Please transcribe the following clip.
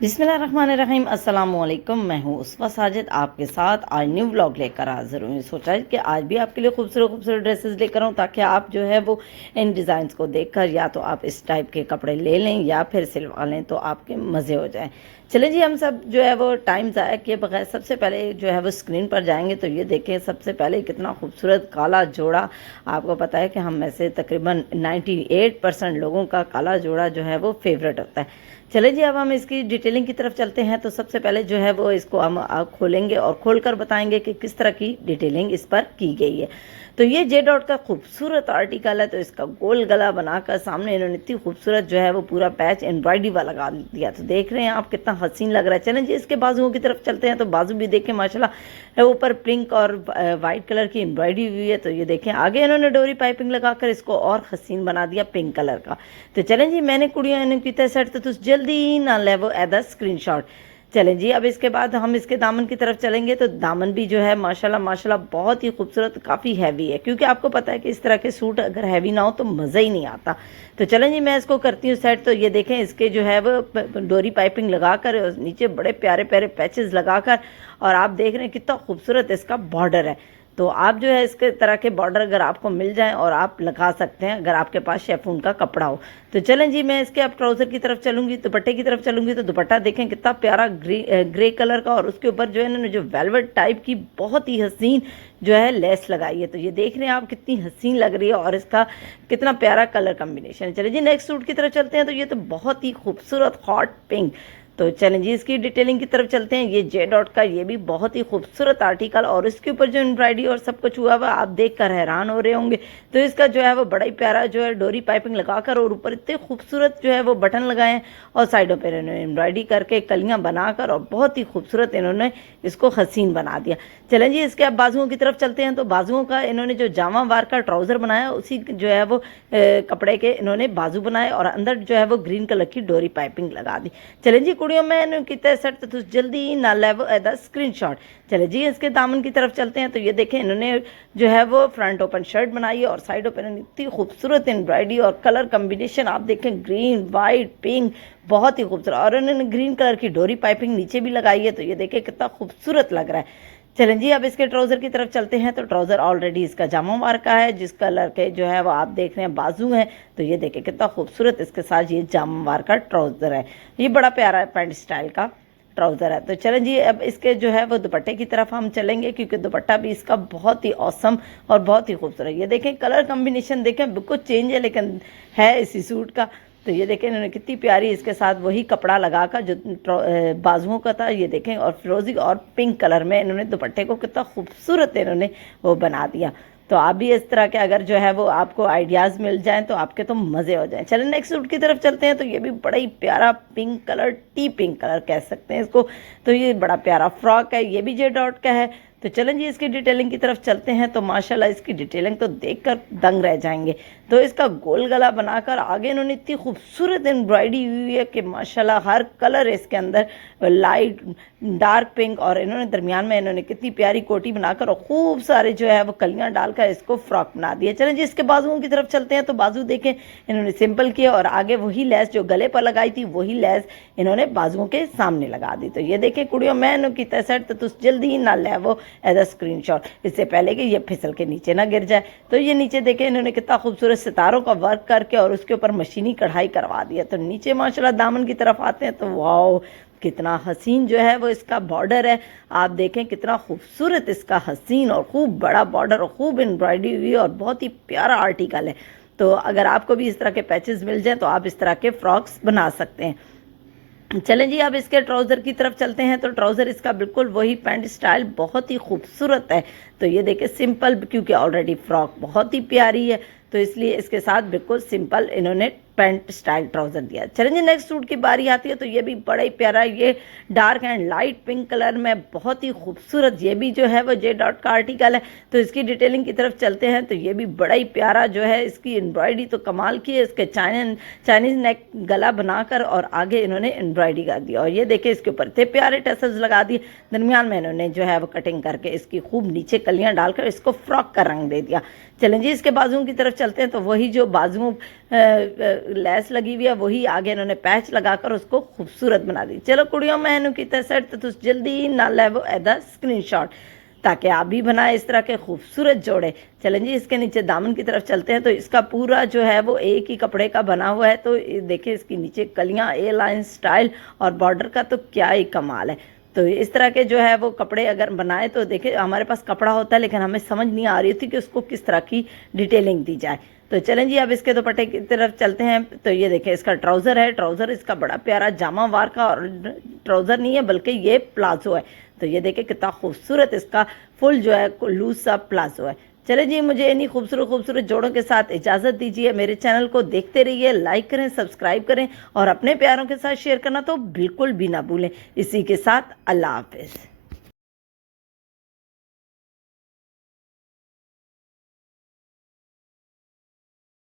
बिस्मिल्लाहिर्रहमानिर्रहीम अस्सलामुअलैकुम। मैं हूँ उसवा साजिद आपके साथ आज न्यू व्लॉग लेकर हाजिर हूँ। सोचा है कि आज भी आपके लिए खूबसूरत खूबसूरत ड्रेसेस लेकर आऊँ ताकि आप जो है वो इन डिज़ाइंस को देखकर या तो आप इस टाइप के कपड़े ले लें या फिर सिलवा लें तो आपके मज़े हो जाएं। चलें जी, हम सब जो है वो टाइम ज़ाया किए बगैर सबसे पहले जो है वो स्क्रीन पर जाएंगे तो ये देखें सबसे पहले कितना खूबसूरत काला जोड़ा। आपको पता है कि हम में से तकरीबन 98% लोगों का काला जोड़ा जो है वो फेवरेट होता है। चले जी, अब हम इसकी डिटेलिंग की तरफ चलते हैं। तो सबसे पहले जो है वो इसको हम खोलेंगे और खोलकर बताएंगे कि किस तरह की डिटेलिंग इस पर की गई है। तो ये जे डॉट का खूबसूरत आर्टिकल है। तो इसका गोल गला बनाकर सामने इन्होंने इतनी खूबसूरत जो है वो पूरा पैच एम्ब्रॉयडरी वाला लगा दिया। तो देख रहे हैं आप कितना हसीन लग रहा है। चलें जी, इसके बाजुओं की तरफ चलते हैं। तो बाजू भी देखें माशाल्लाह ऊपर पिंक और वाइट कलर की एम्ब्रॉयडरी हुई है। तो ये देखें आगे इन्होंने डोरी पाइपिंग लगाकर इसको और हसीन बना दिया पिंक कलर का। तो चलें जी, मैंने कुड़ियाँ इन्हें कीता सेट तो तुस जल्दी ना लेवो एदा स्क्रीनशॉट। चलें जी, अब इसके बाद हम इसके दामन की तरफ चलेंगे। तो दामन भी जो है माशाल्लाह माशाल्लाह बहुत ही खूबसूरत, काफ़ी हैवी है, क्योंकि आपको पता है कि इस तरह के सूट अगर हैवी ना हो तो मज़ा ही नहीं आता। तो चलें जी, मैं इसको करती हूँ सेट। तो ये देखें इसके जो है वो डोरी पाइपिंग लगाकर नीचे बड़े प्यारे प्यारे पैचेस लगाकर, और आप देख रहे हैं कितना खूबसूरत इसका बॉर्डर है। तो आप जो है इसके तरह के बॉर्डर अगर आपको मिल जाएं और आप लगा सकते हैं अगर आपके पास शेफून का कपड़ा हो। तो चलें जी, मैं इसके अब ट्राउज़र की तरफ चलूँगी, दुपट्टे की तरफ चलूँगी। तो दुपट्टा देखें कितना प्यारा ग्रे कलर का, और उसके ऊपर जो है इन्होंने जो वेलवेट टाइप की बहुत ही हसीन जो है लेस लगाई है। तो ये देख रहे हैं आप कितनी हसीन लग रही है और इसका कितना प्यारा कलर कम्बिनेशन है। चलिए जी, नेक्स्ट सूट की तरफ चलते हैं। तो ये तो बहुत ही खूबसूरत हॉट पिंक। तो चलें जी, इसकी डिटेलिंग की तरफ चलते हैं। ये जे डॉट का ये भी बहुत ही खूबसूरत आर्टिकल, और इसके ऊपर जो एम्ब्रॉयडरी और सब कुछ हुआ हुआ आप देख कर हैरान हो रहे होंगे। तो इसका जो है वो बड़ा ही प्यारा जो है डोरी पाइपिंग लगाकर और ऊपर इतने खूबसूरत जो है वो बटन लगाए हैं, और साइडों पर इन्होंने एम्ब्रॉयडरी करके कलियाँ बनाकर और बहुत ही खूबसूरत इन्होंने इसको हसीन बना दिया। चलें जी, इसके अब बाजुओं की तरफ चलते हैं। तो बाजुओं का इन्होंने जो जामा वार का ट्राउज़र बनाया उसी जो है वो कपड़े के इन्होंने बाजू बनाए, और अंदर जो है वो ग्रीन कलर की डोरी पाइपिंग लगा दी। चलें जी कुड़ियों, मैंने कितना सेट तो तुस जल्दी ना लेवो एदा स्क्रीनशॉट। चले जी, इसके दामन की तरफ चलते हैं। तो ये देखें इन्होंने जो है वो फ्रंट ओपन शर्ट बनाई है, और साइडों पर इतनी खूबसूरत एम्ब्रॉयडरी और कलर कम्बिनेशन आप देखें ग्रीन वाइट पिंक, बहुत ही खूबसूरत, और इन्होंने ग्रीन कलर की डोरी पाइपिंग नीचे भी लगाई है। तो ये देखें कितना खूबसूरत लग रहा है। चलें जी, अब इसके ट्राउज़र की तरफ चलते हैं। तो ट्राउज़र ऑलरेडी इसका जामा वार का है, जिस कलर के जो है वो आप देख रहे हैं बाजू हैं। तो ये देखें कितना खूबसूरत इसके साथ ये जामा वार का ट्राउज़र है। ये बड़ा प्यारा है पैंट स्टाइल का ट्राउज़र है। तो चलें जी, अब इसके जो है वो दुपट्टे की तरफ हम चलेंगे, क्योंकि दुपट्टा भी इसका बहुत ही औसम और बहुत ही खूबसूरत। ये देखें कलर कम्बिनेशन देखें बिल्कुल चेंज है, लेकिन है इसी सूट का। तो ये देखें इन्होंने कितनी प्यारी इसके साथ वही कपड़ा लगाकर जो बाजुओं का था, ये देखें, और फिरोजी और पिंक कलर में इन्होंने दुपट्टे को कितना खूबसूरत इन्होंने वो बना दिया। तो आप भी इस तरह के अगर जो है वो आपको आइडियाज़ मिल जाएं तो आपके तो मज़े हो जाएं। चलें नेक्स्ट सूट की तरफ चलते हैं। तो ये भी बड़ा ही प्यारा pink colour, T pink colour कह सकते हैं इसको। तो ये बड़ा प्यारा फ्रॉक है, ये भी जे डॉट का है। तो चलें जी, इसकी डिटेलिंग की तरफ चलते हैं। तो माशाल्लाह इसकी डिटेलिंग तो देखकर दंग रह जाएंगे। तो इसका गोल गला बनाकर आगे इन्होंने इतनी खूबसूरत एम्ब्रॉयडरी हुई है कि माशाल्लाह हर कलर इसके अंदर लाइट डार्क पिंक, और इन्होंने दरमियान में इन्होंने कितनी प्यारी कोटी बनाकर और खूब सारे जो है वो कलियां डालकर इसको फ्रॉक बना दिया। चलें जी, इसके बाजुओं की तरफ चलते हैं। तो बाजू देखें इन्होंने सिंपल किया, और आगे वही लेस जो गले पर लगाई थी वही लेस इन्होंने बाजुओं के सामने लगा दी। तो ये देखें कुड़ियों, मैंने की सेट तो तुस जल्दी ही ना ले वो एज स्क्रीनशॉट, इससे पहले कि ये फिसल के नीचे ना गिर जाए। तो ये नीचे देखें इन्होंने कितना खूबसूरत सितारों का वर्क करके और उसके ऊपर मशीनी कढ़ाई करवा दिया। तो नीचे माशाल्लाह दामन की तरफ आते हैं। तो वाओ, कितना हसीन जो है वो इसका बॉर्डर है। आप देखें कितना खूबसूरत इसका हसीन और खूब बड़ा बॉर्डर और खूब एम्ब्रॉयडरी हुई और बहुत ही प्यारा आर्टिकल है। तो अगर आपको भी इस तरह के पैचेस मिल जाएं तो आप इस तरह के फ्रॉक्स बना सकते हैं। चलें जी, अब इसके ट्राउज़र की तरफ चलते हैं। तो ट्राउज़र इसका बिल्कुल वही पैंट स्टाइल बहुत ही खूबसूरत है। तो ये देखिए सिंपल, क्योंकि ऑलरेडी फ्रॉक बहुत ही प्यारी है तो इसलिए इसके साथ बिल्कुल सिंपल इन्होंने पैंट स्टाइल ट्राउज़र दिया। चलें जी, नेक्स्ट सूट की बारी आती है। तो ये भी बड़ा ही प्यारा, ये dark and light pink colour में बहुत ही खूबसूरत, ये भी जो है वो जे डॉट का आर्टिकल है। तो इसकी डिटेलिंग की तरफ चलते हैं। तो ये भी बड़ा ही प्यारा जो है, इसकी एम्ब्रॉयडरी तो कमाल की है। इसके चाइनीज़ नेक गला बनाकर और आगे इन्होंने एम्ब्रॉयडरी कर दी, और ये देखिए इसके ऊपर इतने प्यारे टसल्स लगा दिए। दरमियान में इन्होंने जो है वो कटिंग करके इसकी खूब नीचे कलियां डालकर इसको फ्रॉक का रंग दे दिया। चलें जी, इसके बाजुओं की तरफ चलते हैं। तो वही जो बाजुओं लेस लगी हुई है वही आगे इन्होंने पैच लगाकर उसको खूबसूरत बना दी। चलो कुड़ियों मैनू कीता सेट तो तुस जल्दी ना लैवो एदा स्क्रीनशॉट ताकि आप भी बनाए इस तरह के खूबसूरत जोड़े। चलें जी इसके नीचे दामन की तरफ चलते हैं। तो इसका पूरा जो है वो एक ही कपड़े का बना हुआ है। तो देखिए इसकी नीचे कलियां ए लाइन स्टाइल और बॉर्डर का तो क्या ही कमाल है। तो इस तरह के जो है वो कपड़े अगर बनाए तो देखिए हमारे पास कपड़ा होता है लेकिन हमें समझ नहीं आ रही थी कि उसको किस तरह की डिटेलिंग दी जाए। तो चलें जी अब इसके दुपट्टे की तरफ चलते हैं। तो ये देखिए इसका ट्राउज़र है। ट्राउज़र इसका बड़ा प्यारा जामा वार का और ट्राउज़र नहीं है बल्कि ये प्लाजो है। तो ये देखिए कितना खूबसूरत इसका फुल जो है लूज सा प्लाजो है। चले जी मुझे इन्हीं खूबसूरत खूबसूरत जोड़ों के साथ इजाज़त दीजिए। मेरे चैनल को देखते रहिए, लाइक करें, सब्सक्राइब करें और अपने प्यारों के साथ शेयर करना तो बिल्कुल भी ना भूलें। इसी के साथ अल्लाह हाफिज़।